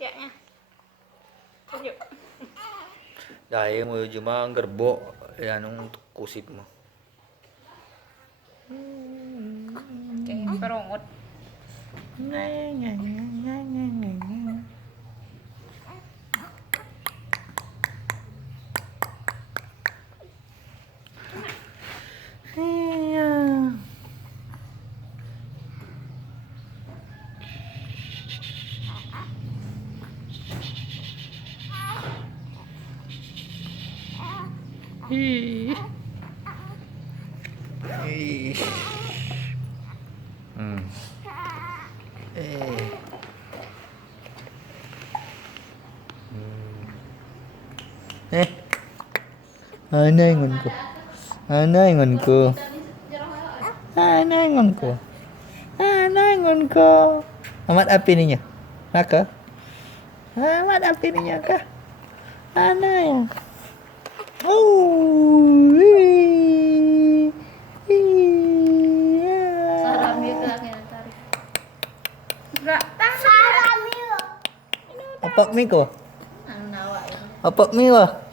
Tiaknya. Sejuk. Dahil mo cuma gerbok yan ang kusip mo. Kayak perongot. Ano ingon ko? Ano ingon ko? Ano ingon ko? Ano ingon ko? Amat api niya. Maka? Amat api niya ka? Ano ya? Oh, Sarami ka kaya tarik. Enggak tahu. Sarami. apa mi ko? Ano nawa yun? Apa mi wa?